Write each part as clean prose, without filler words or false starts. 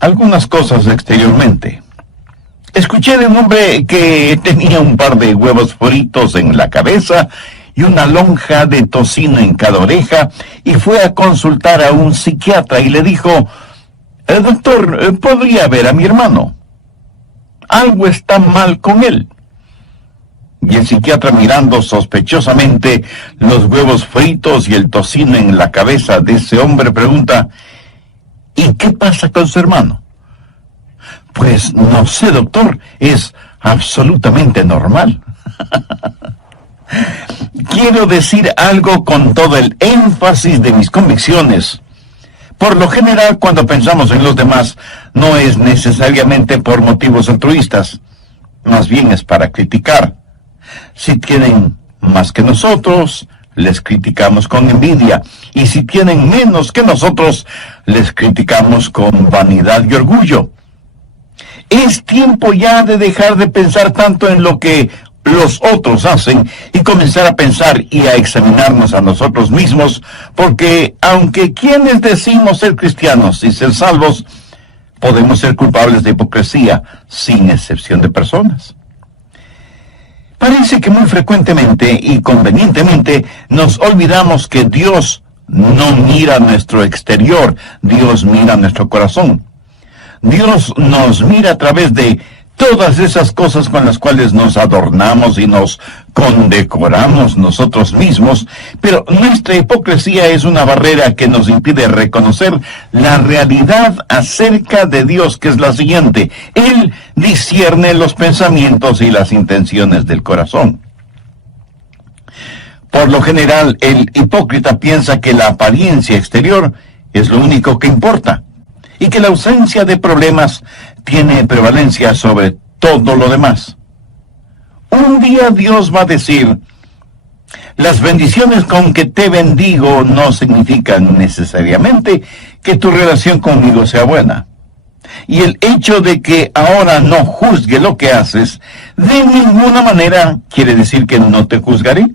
algunas cosas exteriormente. Escuché de un hombre que tenía un par de huevos fritos en la cabeza y una lonja de tocino en cada oreja, y fue a consultar a un psiquiatra y le dijo: doctor, ¿podría ver a mi hermano? Algo está mal con él. Y el psiquiatra, mirando sospechosamente los huevos fritos y el tocino en la cabeza de ese hombre, pregunta: ¿y qué pasa con su hermano? Pues no sé, doctor, es absolutamente normal. Quiero decir algo con todo el énfasis de mis convicciones. Por lo general, cuando pensamos en los demás, no es necesariamente por motivos altruistas, más bien es para criticar. Si tienen más que nosotros, les criticamos con envidia, y si tienen menos que nosotros, les criticamos con vanidad y orgullo. Es tiempo ya de dejar de pensar tanto en lo que los otros hacen y comenzar a pensar y a examinarnos a nosotros mismos, porque aunque quienes decimos ser cristianos y ser salvos, podemos ser culpables de hipocresía, sin excepción de personas. Parece que muy frecuentemente y convenientemente nos olvidamos que Dios no mira nuestro exterior, Dios mira nuestro corazón. Dios nos mira a través de todas esas cosas con las cuales nos adornamos y nos condecoramos nosotros mismos, pero nuestra hipocresía es una barrera que nos impide reconocer la realidad acerca de Dios, que es la siguiente: Él discierne los pensamientos y las intenciones del corazón. Por lo general, el hipócrita piensa que la apariencia exterior es lo único que importa, y que la ausencia de problemas tiene prevalencia sobre todo lo demás. Un día Dios va a decir: las bendiciones con que te bendigo no significan necesariamente que tu relación conmigo sea buena. Y el hecho de que ahora no juzgue lo que haces, de ninguna manera quiere decir que no te juzgaré.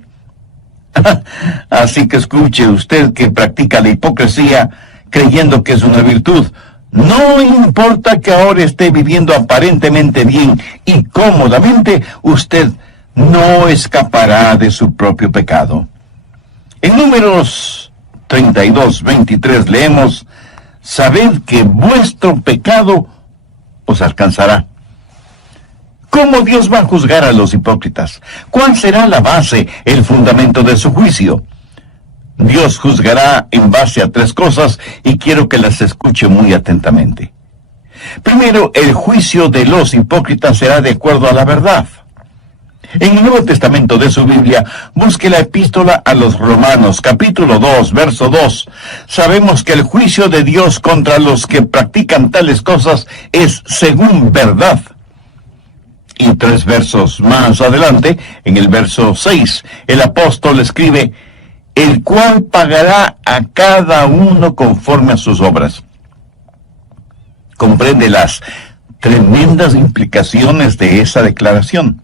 Así que escuche usted que practica la hipocresía creyendo que es una virtud. No importa que ahora esté viviendo aparentemente bien y cómodamente, usted no escapará de su propio pecado. En Números 32:23 leemos: sabed que vuestro pecado os alcanzará. ¿Cómo Dios va a juzgar a los hipócritas? ¿Cuál será la base, el fundamento de su juicio? Dios juzgará en base a 3 cosas, y quiero que las escuche muy atentamente. Primero, el juicio de los hipócritas será de acuerdo a la verdad. En el Nuevo Testamento de su Biblia, busque la epístola a los Romanos, capítulo 2, verso 2. Sabemos que el juicio de Dios contra los que practican tales cosas es según verdad. Y 3 versos más adelante, en el verso 6, el apóstol escribe: el cual pagará a cada uno conforme a sus obras. Comprende las tremendas implicaciones de esa declaración.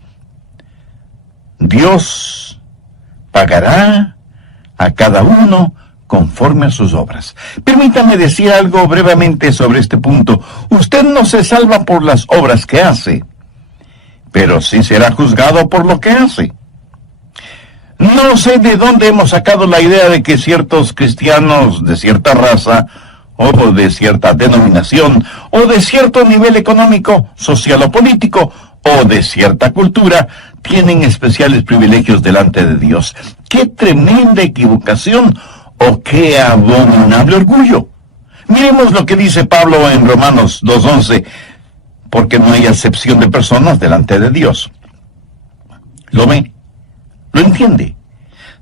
Dios pagará a cada uno conforme a sus obras. Permítame decir algo brevemente sobre este punto. Usted no se salva por las obras que hace, pero sí será juzgado por lo que hace. No sé de dónde hemos sacado la idea de que ciertos cristianos de cierta raza, o de cierta denominación, o de cierto nivel económico, social o político, o de cierta cultura, tienen especiales privilegios delante de Dios. ¡Qué tremenda equivocación! ¡O qué abominable orgullo! Miremos lo que dice Pablo en Romanos 2:11, porque no hay acepción de personas delante de Dios. ¿Lo ve? ¿Lo entiende?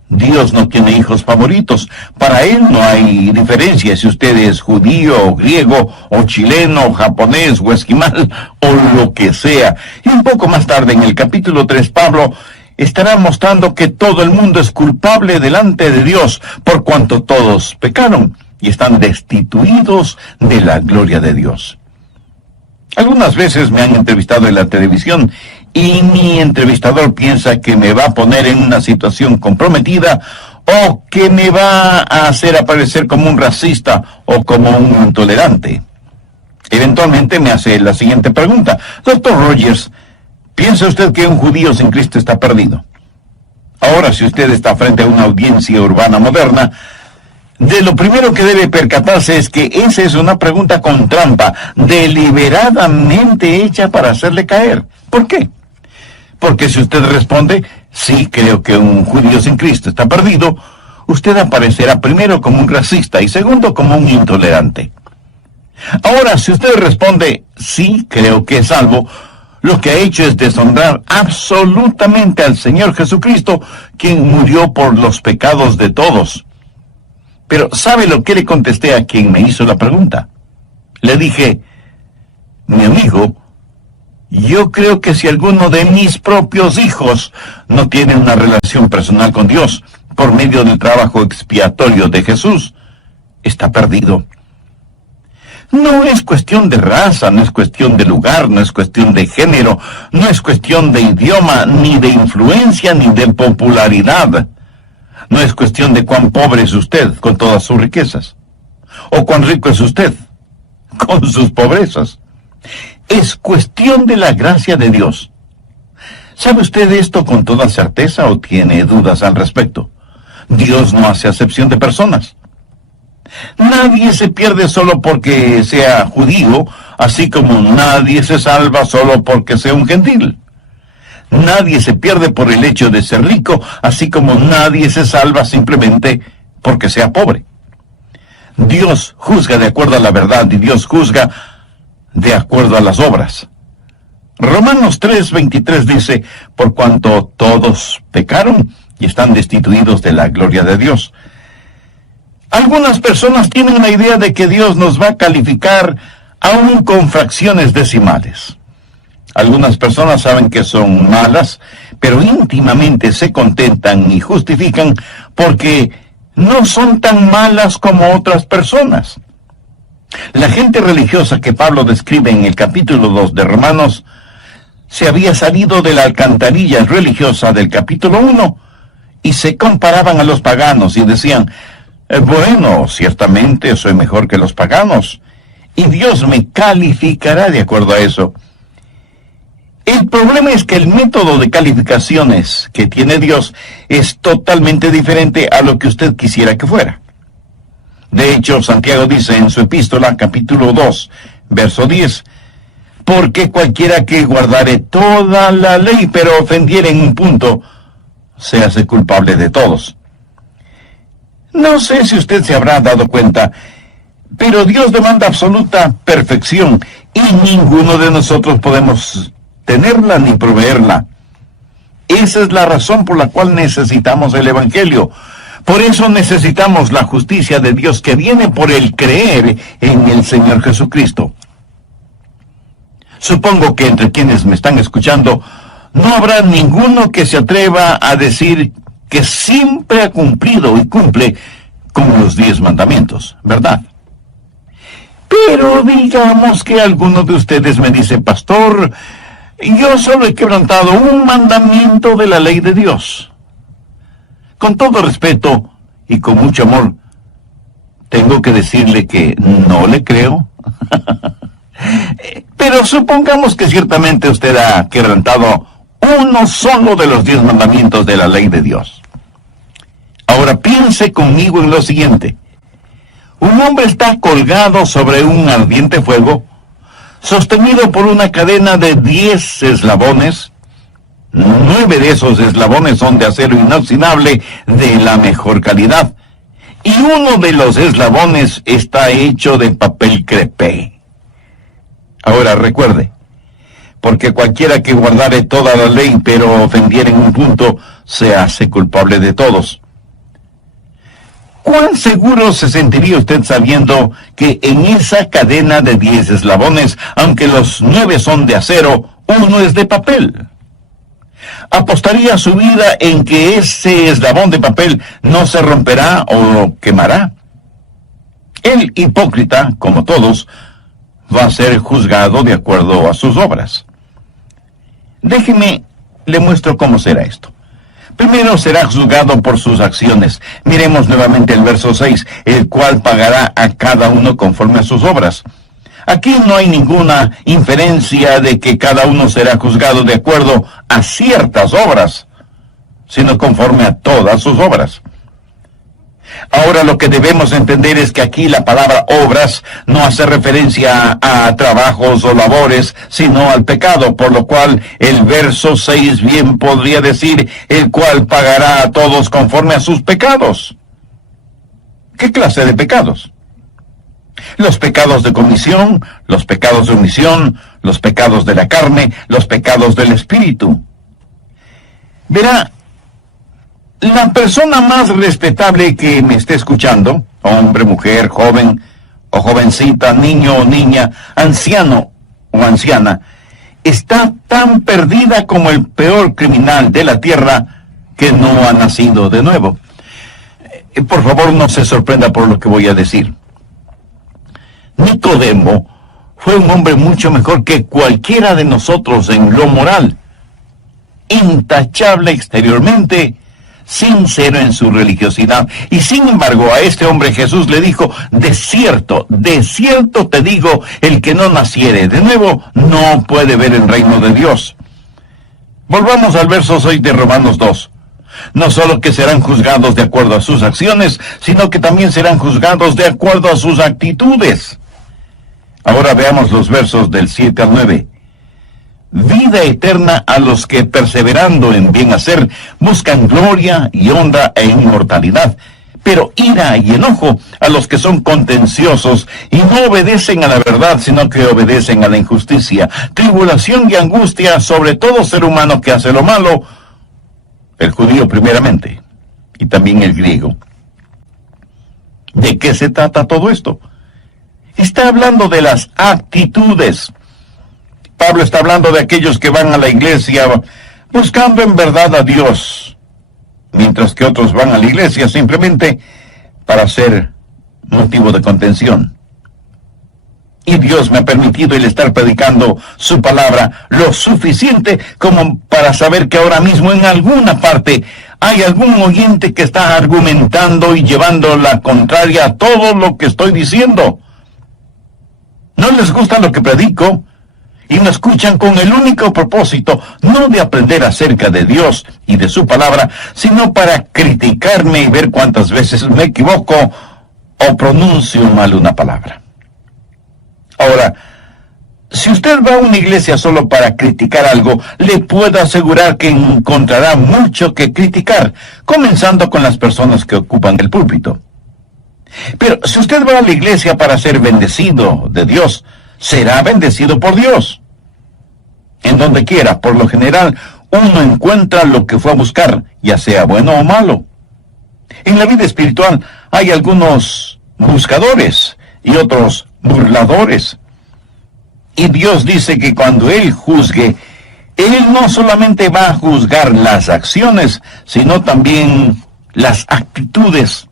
Dios no tiene hijos favoritos. Para Él no hay diferencia si usted es judío, o griego, o chileno, o japonés, o esquimal, o lo que sea. Y un poco más tarde, en el capítulo 3, Pablo estará mostrando que todo el mundo es culpable delante de Dios, por cuanto todos pecaron y están destituidos de la gloria de Dios. Algunas veces me han entrevistado en la televisión y mi entrevistador piensa que me va a poner en una situación comprometida o que me va a hacer aparecer como un racista o como un intolerante. Eventualmente eventualmente me hace la siguiente pregunta. Doctor Rogers, ¿piensa usted que un judío sin Cristo está perdido? Ahora, si usted está frente a una audiencia urbana moderna, de lo primero que debe percatarse es que esa es una pregunta con trampa, deliberadamente hecha para hacerle caer. ¿Por qué? Porque si usted responde, sí, creo que un judío sin Cristo está perdido, usted aparecerá primero como un racista y segundo como un intolerante. Ahora, si usted responde, sí, creo que es salvo, lo que ha hecho es deshonrar absolutamente al Señor Jesucristo, quien murió por los pecados de todos. Pero ¿sabe lo que le contesté a quien me hizo la pregunta? Le dije, mi amigo, yo creo que si alguno de mis propios hijos no tiene una relación personal con Dios por medio del trabajo expiatorio de Jesús, está perdido. No es cuestión de raza, no es cuestión de lugar, no es cuestión de género, no es cuestión de idioma, ni de influencia, ni de popularidad. No es cuestión de cuán pobre es usted con todas sus riquezas, o cuán rico es usted con sus pobrezas. Es cuestión de la gracia de Dios. ¿Sabe usted esto con toda certeza o tiene dudas al respecto? Dios no hace acepción de personas. Nadie se pierde solo porque sea judío, así como nadie se salva solo porque sea un gentil. Nadie se pierde por el hecho de ser rico, así como nadie se salva simplemente porque sea pobre. Dios juzga de acuerdo a la verdad y Dios juzga de acuerdo a las obras. Romanos 3:23 dice, por cuanto todos pecaron y están destituidos de la gloria de Dios. Algunas personas tienen la idea de que Dios nos va a calificar aún con fracciones decimales. Algunas personas saben que son malas, pero íntimamente se contentan y justifican porque no son tan malas como otras personas. La gente religiosa que Pablo describe en el capítulo 2 de Romanos se había salido de la alcantarilla religiosa del capítulo 1 y se comparaban a los paganos y decían, bueno, ciertamente soy mejor que los paganos, y Dios me calificará de acuerdo a eso. El problema es que el método de calificaciones que tiene Dios es totalmente diferente a lo que usted quisiera que fuera. De hecho, Santiago dice en su epístola, capítulo 2, verso 10, porque cualquiera que guardare toda la ley, pero ofendiere en un punto, se hace culpable de todos. No sé si usted se habrá dado cuenta, pero Dios demanda absoluta perfección y ninguno de nosotros podemos tenerla ni proveerla. Esa es la razón por la cual necesitamos el Evangelio. Por eso necesitamos la justicia de Dios que viene por el creer en el Señor Jesucristo. Supongo que entre quienes me están escuchando no habrá ninguno que se atreva a decir que siempre ha cumplido y cumple con los 10 mandamientos, ¿verdad? Pero digamos que alguno de ustedes me dice, pastor, yo solo he quebrantado un mandamiento de la ley de Dios. Con todo respeto y con mucho amor, tengo que decirle que no le creo. Pero supongamos que ciertamente usted ha quebrantado uno solo de los 10 mandamientos de la ley de Dios. Ahora piense conmigo en lo siguiente. Un hombre está colgado sobre un ardiente fuego, sostenido por una cadena de 10 eslabones. 9 de esos eslabones son de acero inoxidable de la mejor calidad, y uno de los eslabones está hecho de papel crepé. Ahora recuerde, porque cualquiera que guardare toda la ley pero ofendiere en un punto, se hace culpable de todos. ¿Cuán seguro se sentiría usted sabiendo que en esa cadena de 10 eslabones, aunque los 9 son de acero, uno es de papel? ¿Apostaría su vida en que ese eslabón de papel no se romperá o quemará? El hipócrita, como todos, va a ser juzgado de acuerdo a sus obras. Déjeme, le muestro cómo será esto. Primero será juzgado por sus acciones. Miremos nuevamente el verso 6, el cual pagará a cada uno conforme a sus obras. Aquí no hay ninguna inferencia de que cada uno será juzgado de acuerdo a ciertas obras, sino conforme a todas sus obras. Ahora lo que debemos entender es que aquí la palabra obras no hace referencia a trabajos o labores, sino al pecado, por lo cual el verso 6 bien podría decir, el cual pagará a todos conforme a sus pecados. ¿Qué clase de pecados? Los pecados de comisión, los pecados de omisión, los pecados de la carne, los pecados del espíritu. Verá, la persona más respetable que me esté escuchando, hombre, mujer, joven o jovencita, niño o niña, anciano o anciana, está tan perdida como el peor criminal de la tierra que no ha nacido de nuevo. Por favor, no se sorprenda por lo que voy a decir. Nicodemo fue un hombre mucho mejor que cualquiera de nosotros en lo moral, intachable exteriormente, sincero en su religiosidad. Y sin embargo, a este hombre Jesús le dijo, de cierto te digo, el que no naciere de nuevo no puede ver el reino de Dios. Volvamos al verso 6 de Romanos 2. No solo que serán juzgados de acuerdo a sus acciones, sino que también serán juzgados de acuerdo a sus actitudes. Ahora veamos los versos del 7 al 9. Vida eterna a los que, perseverando en bien hacer, buscan gloria y honra e inmortalidad, pero ira y enojo a los que son contenciosos y no obedecen a la verdad, sino que obedecen a la injusticia, tribulación y angustia sobre todo ser humano que hace lo malo, el judío primeramente, y también el griego. ¿De qué se trata todo esto? Está hablando de las actitudes. Pablo está hablando de aquellos que van a la iglesia buscando en verdad a Dios, mientras que otros van a la iglesia simplemente para ser motivo de contención. Y Dios me ha permitido el estar predicando su palabra lo suficiente como para saber que ahora mismo en alguna parte hay algún oyente que está argumentando y llevando la contraria a todo lo que estoy diciendo. No les gusta lo que predico y me escuchan con el único propósito, no de aprender acerca de Dios y de su palabra, sino para criticarme y ver cuántas veces me equivoco o pronuncio mal una palabra. Ahora, si usted va a una iglesia solo para criticar algo, le puedo asegurar que encontrará mucho que criticar, comenzando con las personas que ocupan el púlpito. Pero si usted va a la iglesia para ser bendecido de Dios, será bendecido por Dios. En donde quiera, por lo general, uno encuentra lo que fue a buscar, ya sea bueno o malo. En la vida espiritual hay algunos buscadores y otros burladores. Y Dios dice que cuando Él juzgue, Él no solamente va a juzgar las acciones, sino también las actitudes.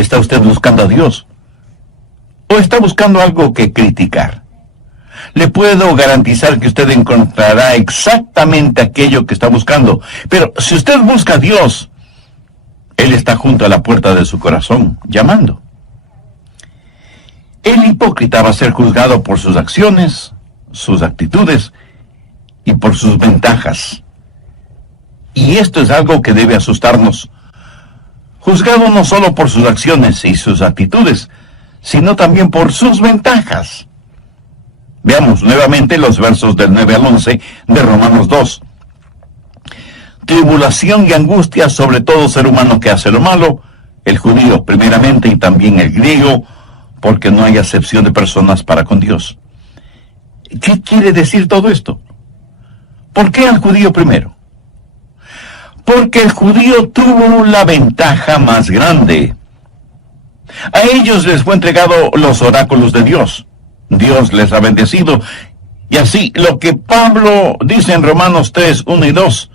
¿Está usted buscando a Dios? ¿O está buscando algo que criticar? Le puedo garantizar que usted encontrará exactamente aquello que está buscando. Pero si usted busca a Dios, Él está junto a la puerta de su corazón, llamando. El hipócrita va a ser juzgado por sus acciones, sus actitudes y por sus ventajas. Y esto es algo que debe asustarnos. Juzgado no solo por sus acciones y sus actitudes, sino también por sus ventajas. Veamos nuevamente los versos del 9 al 11 de Romanos 2. Tribulación y angustia sobre todo ser humano que hace lo malo, el judío primeramente y también el griego, porque no hay acepción de personas para con Dios. ¿Qué quiere decir todo esto? ¿Por qué al judío primero? Porque el judío tuvo la ventaja más grande. A ellos les fue entregado los oráculos de Dios. Dios les ha bendecido. Y así, lo que Pablo dice en Romanos 3, 1 y 2,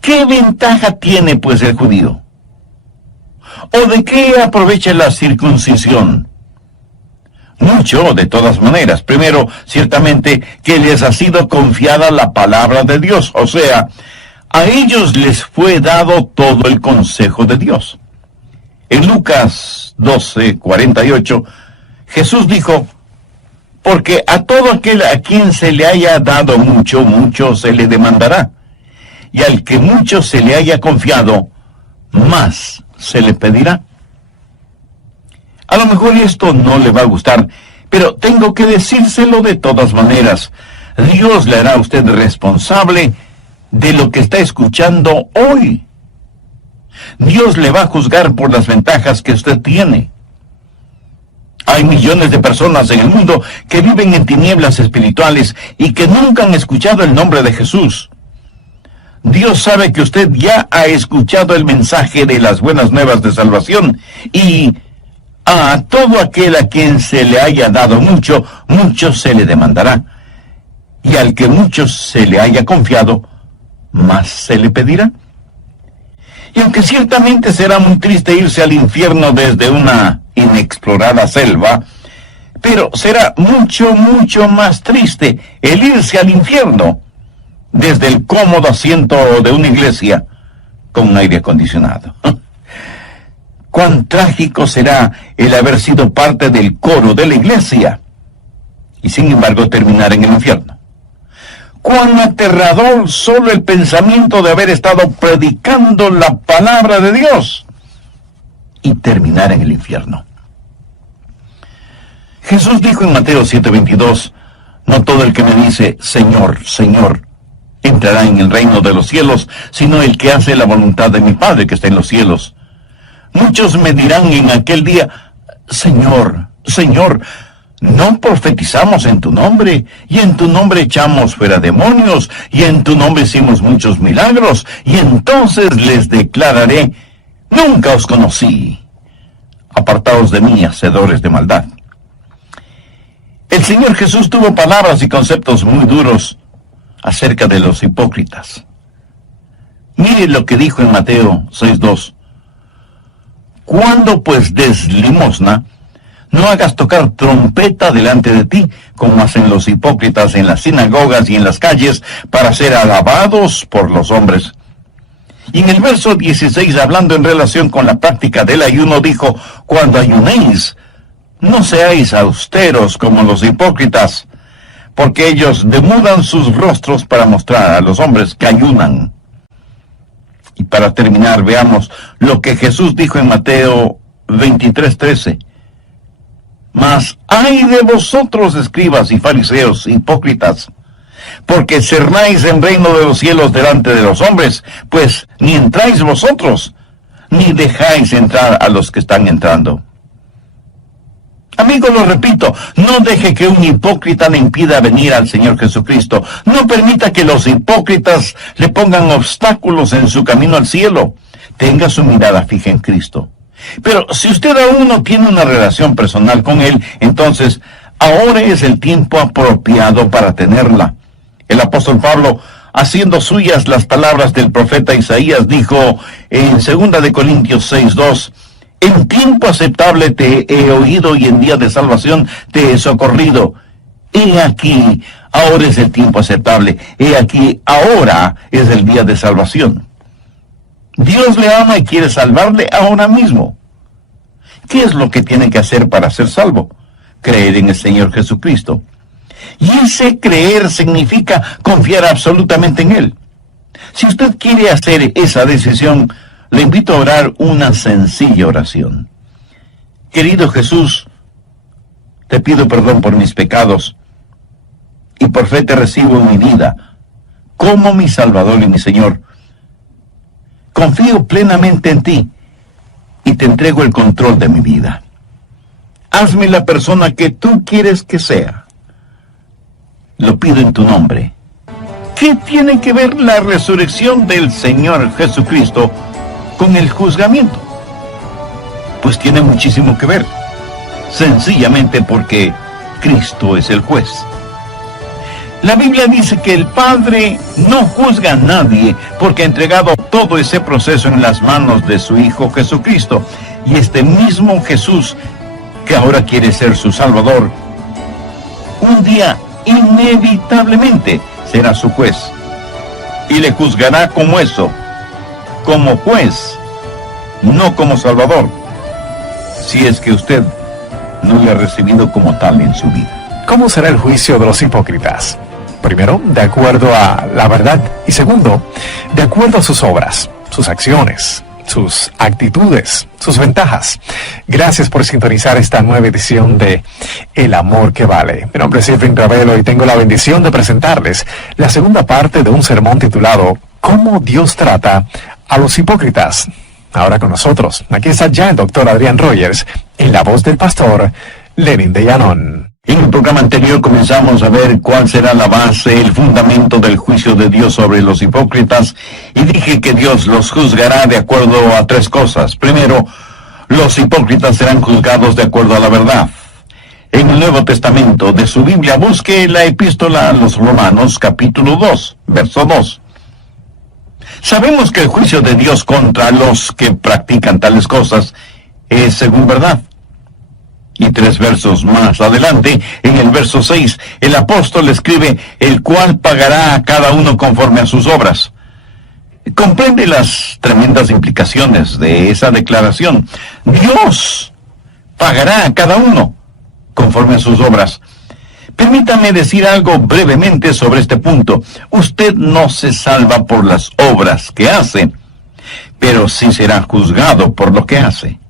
¿qué ventaja tiene pues el judío? ¿O de qué aprovecha la circuncisión? Mucho, de todas maneras. Primero, ciertamente, que les ha sido confiada la palabra de Dios. O sea, a ellos les fue dado todo el consejo de Dios. En Lucas 12, 48, Jesús dijo, porque a todo aquel a quien se le haya dado mucho, mucho se le demandará. Y al que mucho se le haya confiado, más se le pedirá. A lo mejor esto no le va a gustar, pero tengo que decírselo de todas maneras. Dios le hará a usted responsable de lo que está escuchando hoy. Dios le va a juzgar por las ventajas que usted tiene. Hay millones de personas en el mundo que viven en tinieblas espirituales y que nunca han escuchado el nombre de Jesús. Dios sabe que usted ya ha escuchado el mensaje de las buenas nuevas de salvación y a todo aquel a quien se le haya dado mucho, mucho se le demandará. Y al que mucho se le haya confiado, más se le pedirá. Y aunque ciertamente será muy triste irse al infierno desde una inexplorada selva, pero será mucho, mucho más triste el irse al infierno desde el cómodo asiento de una iglesia con un aire acondicionado. Cuán trágico será el haber sido parte del coro de la iglesia y sin embargo terminar en el infierno. Cuán aterrador solo el pensamiento de haber estado predicando la palabra de Dios y terminar en el infierno. Jesús dijo en Mateo 7:22, no todo el que me dice, Señor, Señor, entrará en el reino de los cielos, sino el que hace la voluntad de mi Padre que está en los cielos. Muchos me dirán en aquel día, Señor, Señor, ¿no profetizamos en tu nombre? Y en tu nombre echamos fuera demonios, y en tu nombre hicimos muchos milagros, y entonces les declararé, nunca os conocí. Apartaos de mí, hacedores de maldad. El Señor Jesús tuvo palabras y conceptos muy duros acerca de los hipócritas. Mire lo que dijo en Mateo 6:2. Cuando pues des limosna, no hagas tocar trompeta delante de ti, como hacen los hipócritas en las sinagogas y en las calles, para ser alabados por los hombres. Y en el verso 16, hablando en relación con la práctica del ayuno, dijo, cuando ayunéis, no seáis austeros como los hipócritas, porque ellos demudan sus rostros para mostrar a los hombres que ayunan. Y para terminar, veamos lo que Jesús dijo en Mateo 23:13. Mas ay de vosotros, escribas y fariseos, hipócritas, porque cerráis el reino de los cielos delante de los hombres, pues ni entráis vosotros, ni dejáis entrar a los que están entrando. Amigo, lo repito, no deje que un hipócrita le impida venir al Señor Jesucristo. No permita que los hipócritas le pongan obstáculos en su camino al cielo. Tenga su mirada fija en Cristo. Pero si usted aún no tiene una relación personal con Él, entonces ahora es el tiempo apropiado para tenerla. El apóstol Pablo, haciendo suyas las palabras del profeta Isaías, dijo en 2 de Corintios 6:2, en tiempo aceptable te he oído y en día de salvación te he socorrido. He aquí, ahora es el tiempo aceptable. He aquí, ahora es el día de salvación. Dios le ama y quiere salvarle ahora mismo. ¿Qué es lo que tiene que hacer para ser salvo? Creer en el Señor Jesucristo. Y ese creer significa confiar absolutamente en Él. Si usted quiere hacer esa decisión, le invito a orar una sencilla oración. Querido Jesús, te pido perdón por mis pecados y por fe te recibo en mi vida como mi Salvador y mi Señor. Confío plenamente en ti y te entrego el control de mi vida. Hazme la persona que tú quieres que sea. Lo pido en tu nombre. ¿Qué tiene que ver la resurrección del Señor Jesucristo con el juzgamiento? Pues tiene muchísimo que ver. Sencillamente porque Cristo es el juez. La Biblia dice que el Padre no juzga a nadie porque ha entregado todo ese proceso en las manos de su Hijo Jesucristo. Y este mismo Jesús, que ahora quiere ser su Salvador, un día inevitablemente será su juez. Y le juzgará como eso, como juez, no como Salvador, si es que usted no le ha recibido como tal en su vida. ¿Cómo será el juicio de los hipócritas? Primero, de acuerdo a la verdad, y segundo, de acuerdo a sus obras, sus acciones, sus actitudes, sus ventajas. Gracias por sintonizar esta nueva edición de El Amor que Vale. Mi nombre es Irving Ravelo y tengo la bendición de presentarles la segunda parte de un sermón titulado ¿Cómo Dios trata a los hipócritas? Ahora con nosotros, aquí está ya el doctor Adrián Rogers, en la voz del pastor Lenin de Llanón. En el programa anterior comenzamos a ver cuál será la base, el fundamento del juicio de Dios sobre los hipócritas, y dije que Dios los juzgará de acuerdo a tres cosas. Primero, los hipócritas serán juzgados de acuerdo a la verdad. En el Nuevo Testamento de su Biblia, busque la epístola a los Romanos, capítulo 2, verso 2. Sabemos que el juicio de Dios contra los que practican tales cosas es según verdad. Y 3 versos más adelante, en el verso 6, el apóstol escribe, el cual pagará a cada uno conforme a sus obras. Comprende las tremendas implicaciones de esa declaración. Dios pagará a cada uno conforme a sus obras. Permítame decir algo brevemente sobre este punto. Usted no se salva por las obras que hace, pero sí será juzgado por lo que hace.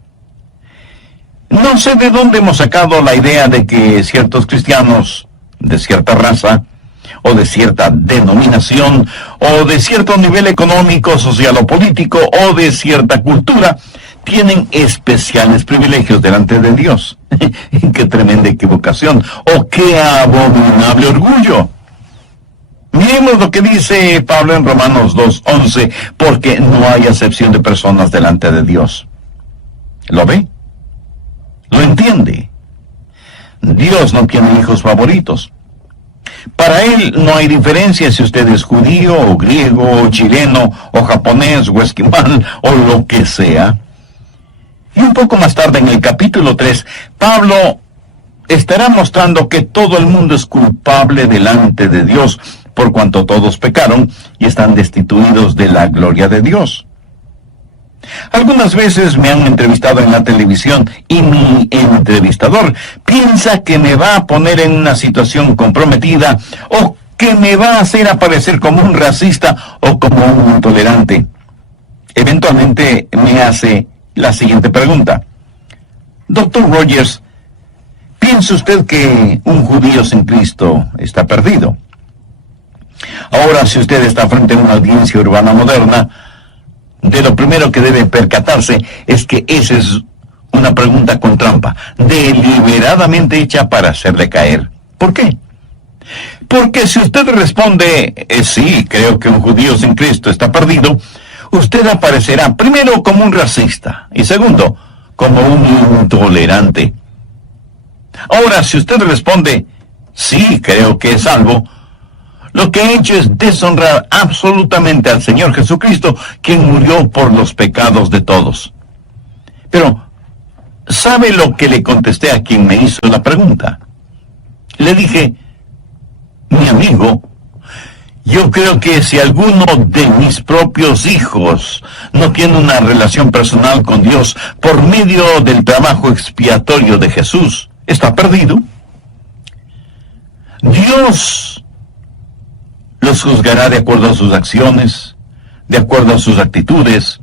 No sé de dónde hemos sacado la idea de que ciertos cristianos de cierta raza, o de cierta denominación, o de cierto nivel económico, social o político, o de cierta cultura, tienen especiales privilegios delante de Dios. ¡Qué tremenda equivocación! ¡Oh, qué abominable orgullo! Miremos lo que dice Pablo en Romanos 2:11, porque no hay acepción de personas delante de Dios. ¿Lo ve? ¿Lo entiende? Dios no tiene hijos favoritos. Para Él no hay diferencia si usted es judío, o griego, o chileno, o japonés, o esquimal, o lo que sea. Y un poco más tarde, en el capítulo 3, Pablo estará mostrando que todo el mundo es culpable delante de Dios, por cuanto todos pecaron y están destituidos de la gloria de Dios. Algunas veces me han entrevistado en la televisión y mi entrevistador piensa que me va a poner en una situación comprometida o que me va a hacer aparecer como un racista o como un intolerante. Eventualmente me hace la siguiente pregunta. Doctor Rogers, ¿piensa usted que un judío sin Cristo está perdido? Ahora, si usted está frente a una audiencia urbana moderna, de lo primero que debe percatarse es que esa es una pregunta con trampa, deliberadamente hecha para hacerle caer. ¿Por qué? Porque si usted responde, sí, creo que un judío sin Cristo está perdido, usted aparecerá primero como un racista y segundo, como un intolerante. Ahora, si usted responde, sí, creo que es salvo, lo que ha hecho es deshonrar absolutamente al Señor Jesucristo, quien murió por los pecados de todos. Pero, ¿sabe lo que le contesté a quien me hizo la pregunta? Le dije, mi amigo, yo creo que si alguno de mis propios hijos no tiene una relación personal con Dios por medio del trabajo expiatorio de Jesús, está perdido. Dios los juzgará de acuerdo a sus acciones, de acuerdo a sus actitudes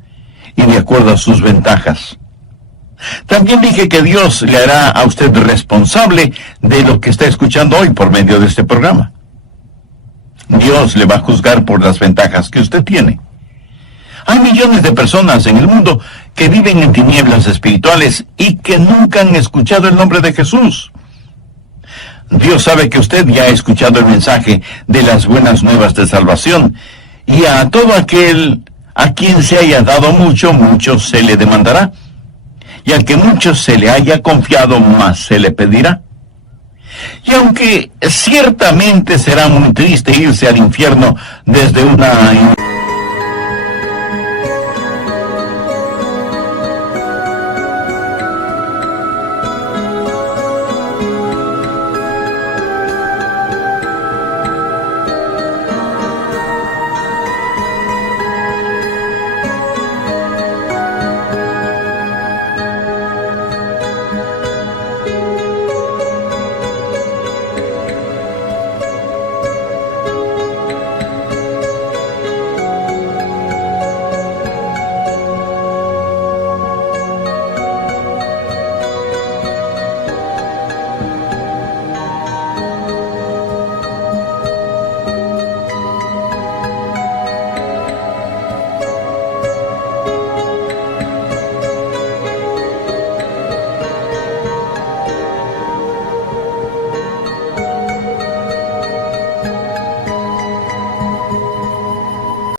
y de acuerdo a sus ventajas. También dije que Dios le hará a usted responsable de lo que está escuchando hoy por medio de este programa. Dios le va a juzgar por las ventajas que usted tiene. Hay millones de personas en el mundo que viven en tinieblas espirituales y que nunca han escuchado el nombre de Jesús. Dios sabe que usted ya ha escuchado el mensaje de las buenas nuevas de salvación, y a todo aquel a quien se haya dado mucho, mucho se le demandará, y al que mucho se le haya confiado, más se le pedirá. Y aunque ciertamente será muy triste irse al infierno desde una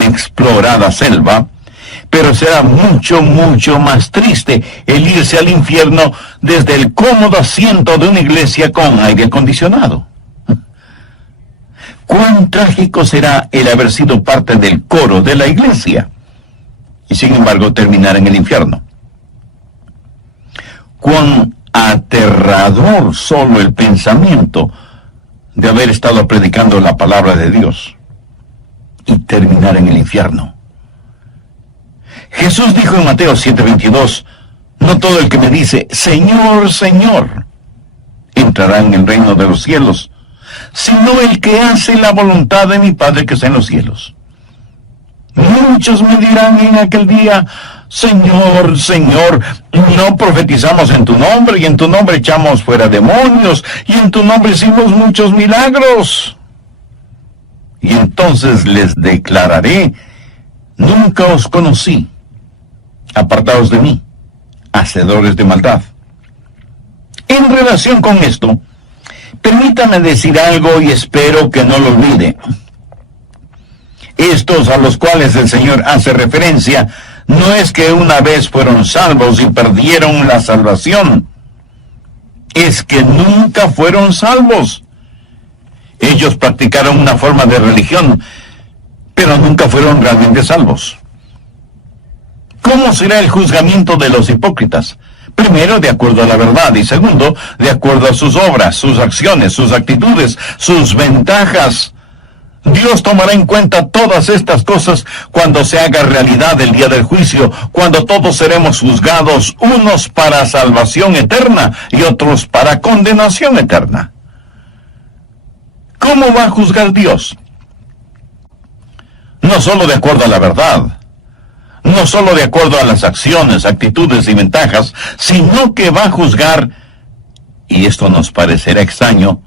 inexplorada selva, pero será mucho, mucho más triste el irse al infierno desde el cómodo asiento de una iglesia con aire acondicionado. Cuán trágico será el haber sido parte del coro de la iglesia y sin embargo terminar en el infierno. Cuán aterrador solo el pensamiento de haber estado predicando la palabra de Dios y terminar en el infierno. Jesús dijo en Mateo 7:22, no todo el que me dice, Señor, Señor, entrará en el reino de los cielos, sino el que hace la voluntad de mi Padre que está en los cielos. Muchos me dirán en aquel día, Señor, Señor, no profetizamos en tu nombre, y en tu nombre echamos fuera demonios, y en tu nombre hicimos muchos milagros. Y entonces les declararé, nunca os conocí, apartaos de mí, hacedores de maldad. En relación con esto, permítame decir algo y espero que no lo olvide. Estos a los cuales el Señor hace referencia, no es que una vez fueron salvos y perdieron la salvación, es que nunca fueron salvos. Ellos practicaron una forma de religión, pero nunca fueron realmente salvos. ¿Cómo será el juzgamiento de los hipócritas? Primero, de acuerdo a la verdad, y segundo, de acuerdo a sus obras, sus acciones, sus actitudes, sus ventajas. Dios tomará en cuenta todas estas cosas cuando se haga realidad el día del juicio, cuando todos seremos juzgados, unos para salvación eterna y otros para condenación eterna. ¿Cómo va a juzgar Dios? No solo de acuerdo a la verdad, no solo de acuerdo a las acciones, actitudes y ventajas, sino que va a juzgar, y esto nos parecerá extraño,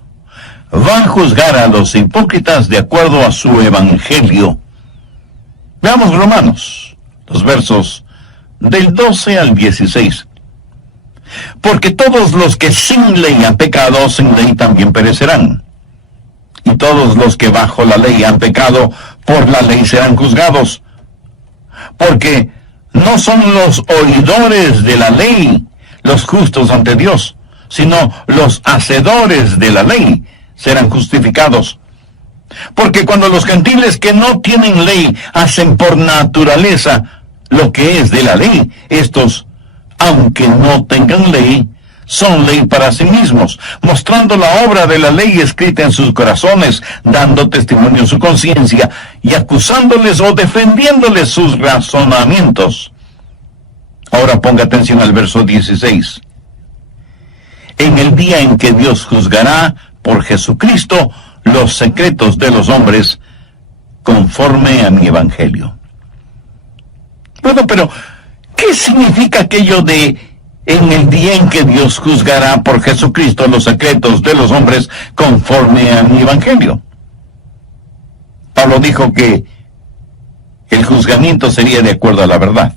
va a juzgar a los hipócritas de acuerdo a su evangelio. Veamos Romanos, los versos del 12 al 16. Porque todos los que sin ley han pecado, sin ley también perecerán. Y todos los que bajo la ley han pecado, por la ley serán juzgados. Porque no son los oidores de la ley los justos ante Dios, sino los hacedores de la ley serán justificados. Porque cuando los gentiles que no tienen ley hacen por naturaleza lo que es de la ley, estos, aunque no tengan ley, son ley para sí mismos, mostrando la obra de la ley escrita en sus corazones, dando testimonio en su conciencia y acusándoles o defendiéndoles sus razonamientos. Ahora ponga atención al verso 16. En el día en que Dios juzgará por Jesucristo los secretos de los hombres conforme a mi evangelio. Bueno, pero ¿qué significa aquello de en el día en que Dios juzgará por Jesucristo los secretos de los hombres conforme a mi evangelio? Pablo dijo que el juzgamiento sería de acuerdo a la verdad,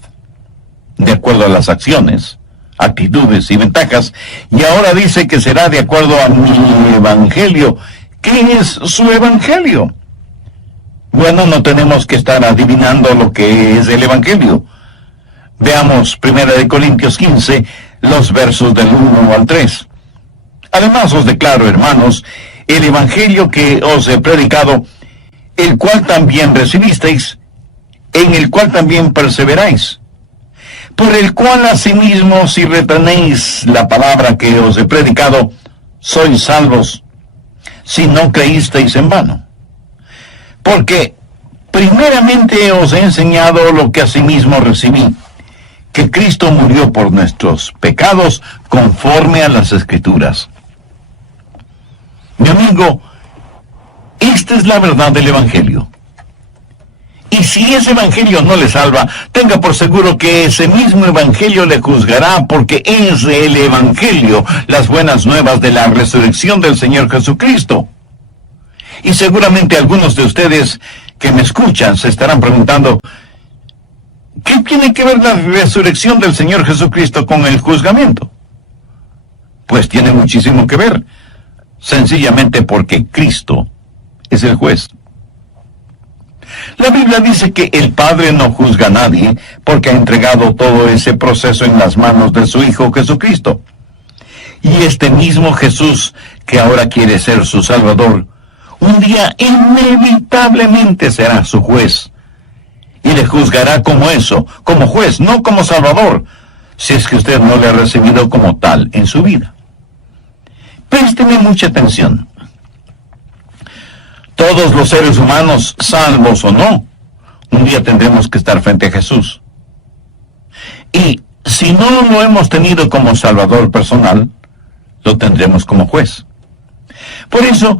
de acuerdo a las acciones, actitudes y ventajas, y ahora dice que será de acuerdo a mi evangelio. ¿Qué es su evangelio? Bueno, no tenemos que estar adivinando lo que es el evangelio. Veamos 1 Corintios 15, los versos del 1 al 3. Además os declaro, hermanos, el evangelio que os he predicado, el cual también recibisteis, en el cual también perseveráis, por el cual asimismo si retenéis la palabra que os he predicado, sois salvos, si no creísteis en vano. Porque primeramente os he enseñado lo que asimismo recibí, que Cristo murió por nuestros pecados conforme a las Escrituras. Mi amigo, esta es la verdad del Evangelio. Y si ese Evangelio no le salva, tenga por seguro que ese mismo Evangelio le juzgará, porque es el Evangelio, las buenas nuevas de la resurrección del Señor Jesucristo. Y seguramente algunos de ustedes que me escuchan se estarán preguntando, ¿qué tiene que ver la resurrección del Señor Jesucristo con el juzgamiento? Pues tiene muchísimo que ver, sencillamente porque Cristo es el juez. La Biblia dice que el Padre no juzga a nadie porque ha entregado todo ese proceso en las manos de su Hijo Jesucristo. Y este mismo Jesús, que ahora quiere ser su Salvador, un día inevitablemente será su juez. Y le juzgará como eso, como juez, no como Salvador, si es que usted no le ha recibido como tal en su vida. Présteme mucha atención. Todos los seres humanos, salvos o no, un día tendremos que estar frente a Jesús. Y si no lo hemos tenido como Salvador personal, lo tendremos como juez. Por eso,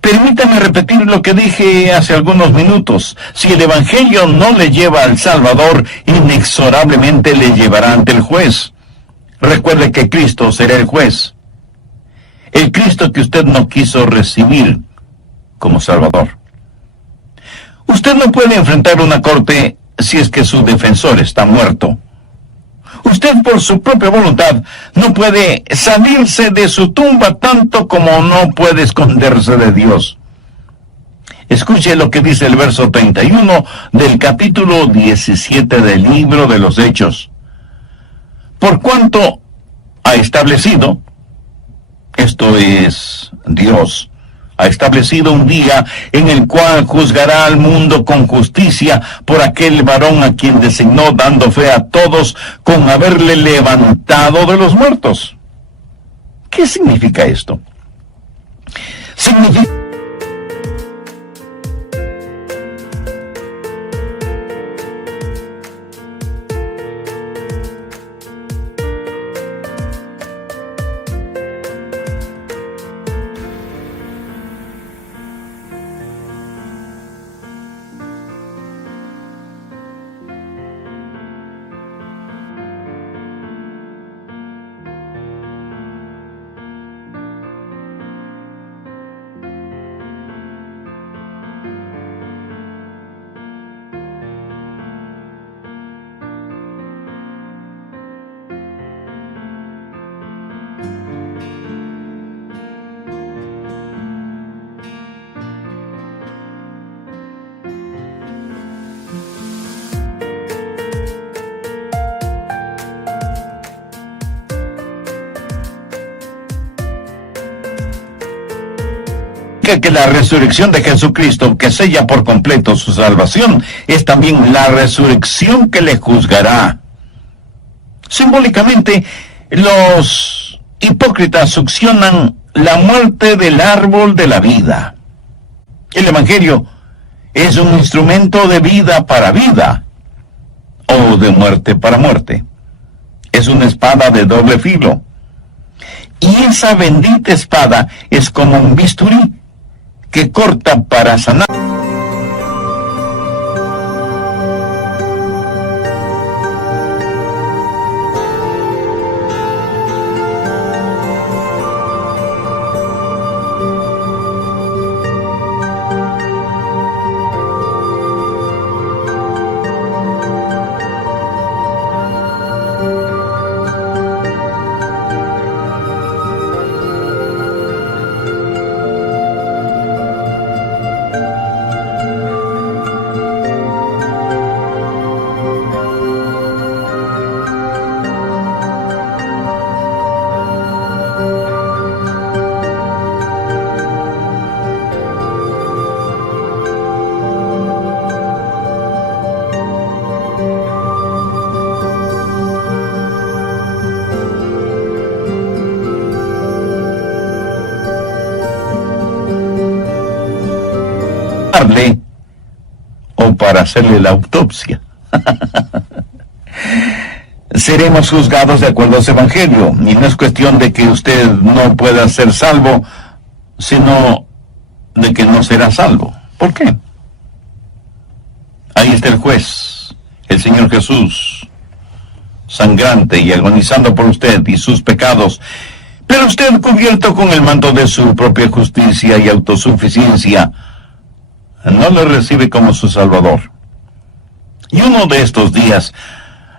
permítame repetir lo que dije hace algunos minutos. Si el Evangelio no le lleva al Salvador, inexorablemente le llevará ante el juez. Recuerde que Cristo será el juez. El Cristo que usted no quiso recibir como Salvador. Usted no puede enfrentar una corte si es que su defensor está muerto. Usted por su propia voluntad no puede salirse de su tumba tanto como no puede esconderse de Dios. Escuche lo que dice el verso 31 del capítulo 17 del libro de los Hechos. Por cuanto ha establecido, esto es Dios, ha establecido un día en el cual juzgará al mundo con justicia por aquel varón a quien designó, dando fe a todos con haberle levantado de los muertos. ¿Qué significa esto? Significa que la resurrección de Jesucristo, que sella por completo su salvación, es también la resurrección que le juzgará. Simbólicamente, los hipócritas succionan la muerte del árbol de la vida. El Evangelio es un instrumento de vida para vida, o de muerte para muerte. Es una espada de doble filo. Y esa bendita espada es como un bisturí que corta para sanar. O para hacerle la autopsia. Seremos juzgados de acuerdo a ese evangelio, y no es cuestión de que usted no pueda ser salvo, sino de que no será salvo. ¿Por qué? Ahí está el juez, el Señor Jesús, sangrante y agonizando por usted y sus pecados, pero usted, cubierto con el manto de su propia justicia y autosuficiencia, no lo recibe como su Salvador. Y uno de estos días,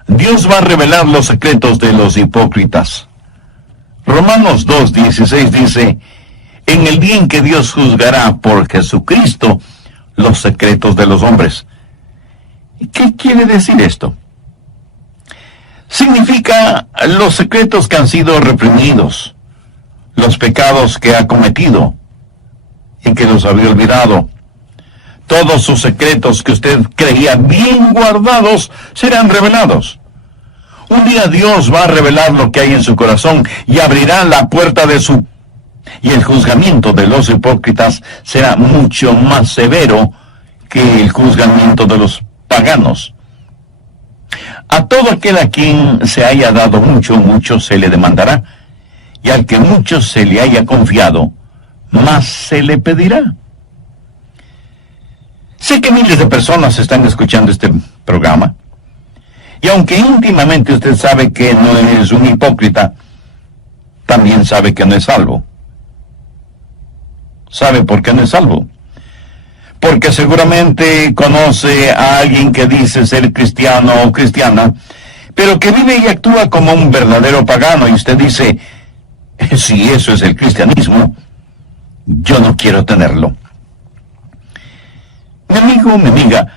Dios va a revelar los secretos de los hipócritas. Romanos 2:16 dice: en el día en que Dios juzgará por Jesucristo los secretos de los hombres. ¿Qué quiere decir esto? Significa los secretos que han sido reprimidos, los pecados que ha cometido y que los había olvidado. Todos sus secretos que usted creía bien guardados serán revelados. Un día Dios va a revelar lo que hay en su corazón y abrirá la puerta de su... Y el juzgamiento de los hipócritas será mucho más severo que el juzgamiento de los paganos. A todo aquel a quien se haya dado mucho, mucho se le demandará, y al que mucho se le haya confiado, más se le pedirá. Sé que miles de personas están escuchando este programa, y aunque íntimamente usted sabe que no es un hipócrita, también sabe que no es salvo. ¿Sabe por qué no es salvo? Porque seguramente conoce a alguien que dice ser cristiano o cristiana, pero que vive y actúa como un verdadero pagano, y usted dice, si eso es el cristianismo, yo no quiero tenerlo. Mi amigo, mi amiga,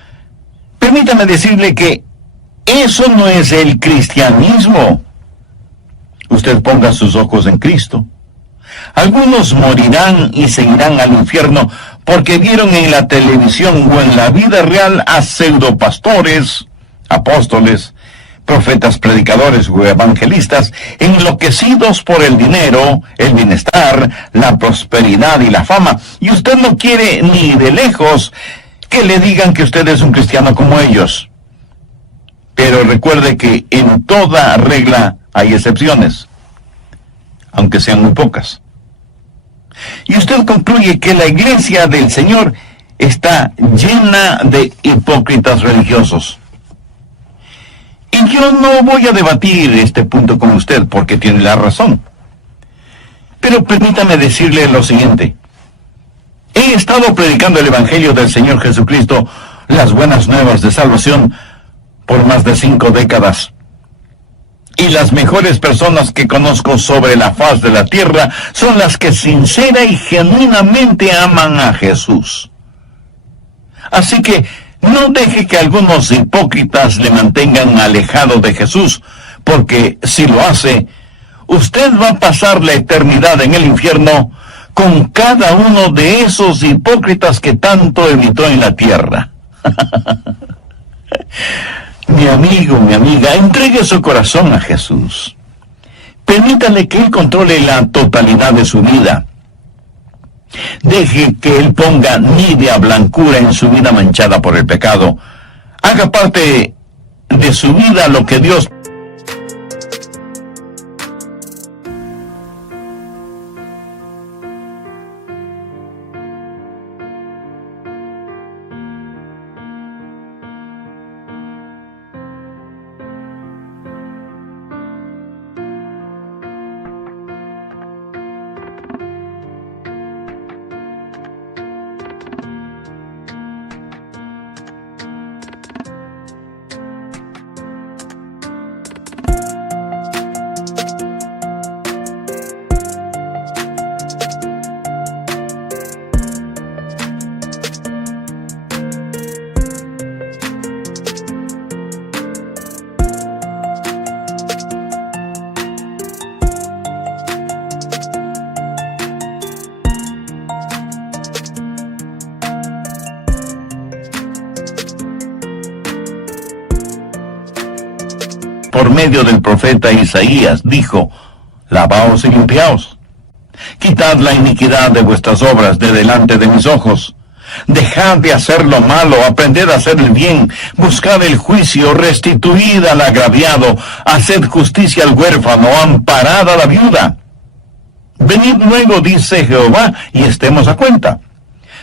permítame decirle que eso no es el cristianismo. Usted ponga sus ojos en Cristo. Algunos morirán y se irán al infierno porque vieron en la televisión o en la vida real a pseudopastores, apóstoles, profetas, predicadores o evangelistas enloquecidos por el dinero, el bienestar, la prosperidad y la fama. Y usted no quiere ni de lejos que le digan que usted es un cristiano como ellos. Pero recuerde que en toda regla hay excepciones, aunque sean muy pocas. Y usted concluye que la iglesia del Señor está llena de hipócritas religiosos. Y yo no voy a debatir este punto con usted porque tiene la razón. Pero permítame decirle lo siguiente. He estado predicando el Evangelio del Señor Jesucristo, las buenas nuevas de salvación, por más de 5 décadas. Y las mejores personas que conozco sobre la faz de la tierra son las que sincera y genuinamente aman a Jesús. Así que no deje que algunos hipócritas le mantengan alejado de Jesús, porque si lo hace, usted va a pasar la eternidad en el infierno con cada uno de esos hipócritas que tanto evitó en la tierra. Mi amigo, mi amiga, entregue su corazón a Jesús. Permítale que Él controle la totalidad de su vida. Deje que Él ponga nívea blancura en su vida manchada por el pecado. Haga parte de su vida lo que Dios... por medio del profeta Isaías, dijo, lavaos y limpiaos. Quitad la iniquidad de vuestras obras de delante de mis ojos. Dejad de hacer lo malo, aprended a hacer el bien, buscad el juicio, restituid al agraviado, haced justicia al huérfano, amparad a la viuda. Venid luego, dice Jehová, y estemos a cuenta.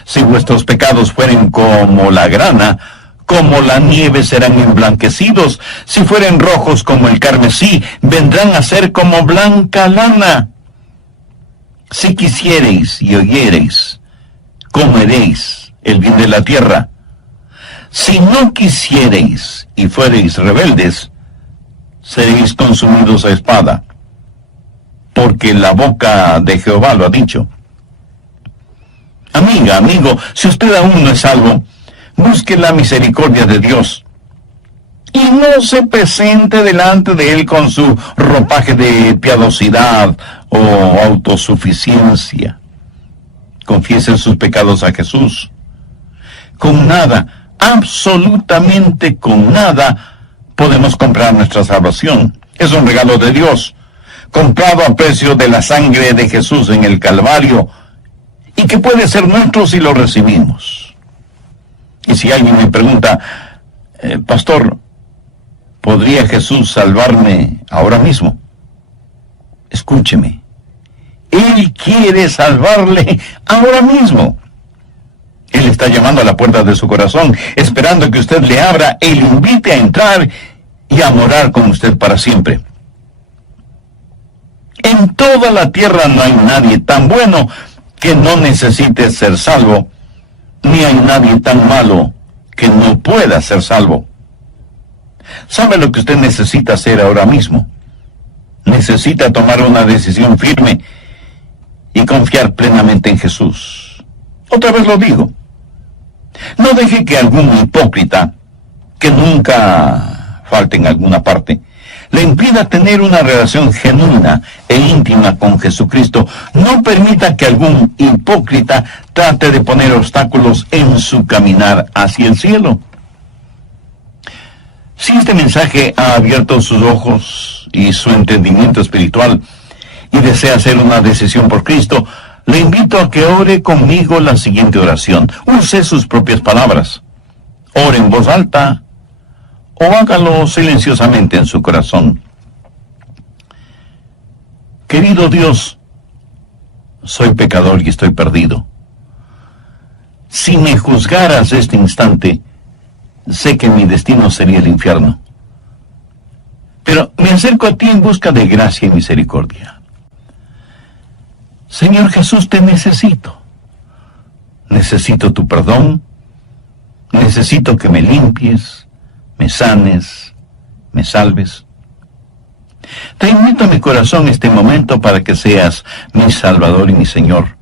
Si vuestros pecados fueren como la grana, como la nieve serán emblanquecidos. Si fueren rojos como el carmesí, vendrán a ser como blanca lana. Si quisiereis y oyereis, comeréis el bien de la tierra. Si no quisiereis y fuereis rebeldes, seréis consumidos a espada, porque la boca de Jehová lo ha dicho. Amiga, amigo, si usted aún no es salvo, busque la misericordia de Dios. Y no se presente delante de Él con su ropaje de piadosidad o autosuficiencia. Confiese sus pecados a Jesús. Con nada, absolutamente con nada, podemos comprar nuestra salvación. Es un regalo de Dios, comprado a precio de la sangre de Jesús en el Calvario, y que puede ser nuestro si lo recibimos. Y si alguien me pregunta, pastor, ¿podría Jesús salvarme ahora mismo? Escúcheme. Él quiere salvarle ahora mismo. Él está llamando a la puerta de su corazón, esperando que usted le abra y le invite a entrar y a morar con usted para siempre. En toda la tierra no hay nadie tan bueno que no necesite ser salvo, ni hay nadie tan malo que no pueda ser salvo. ¿Sabe lo que usted necesita hacer ahora mismo? Necesita tomar una decisión firme y confiar plenamente en Jesús. Otra vez lo digo. No deje que algún hipócrita, que nunca falte en alguna parte, le impida tener una relación genuina e íntima con Jesucristo. No permita que algún hipócrita trate de poner obstáculos en su caminar hacia el cielo. Si este mensaje ha abierto sus ojos y su entendimiento espiritual y desea hacer una decisión por Cristo, le invito a que ore conmigo la siguiente oración. Use sus propias palabras. Ore en voz alta o hágalo silenciosamente en su corazón. Querido Dios, soy pecador y estoy perdido. Si me juzgaras este instante, sé que mi destino sería el infierno. Pero me acerco a ti en busca de gracia y misericordia. Señor Jesús, te necesito. Necesito tu perdón. Necesito que me limpies, me sanes, me salves. Te invito a mi corazón este momento para que seas mi Salvador y mi Señor.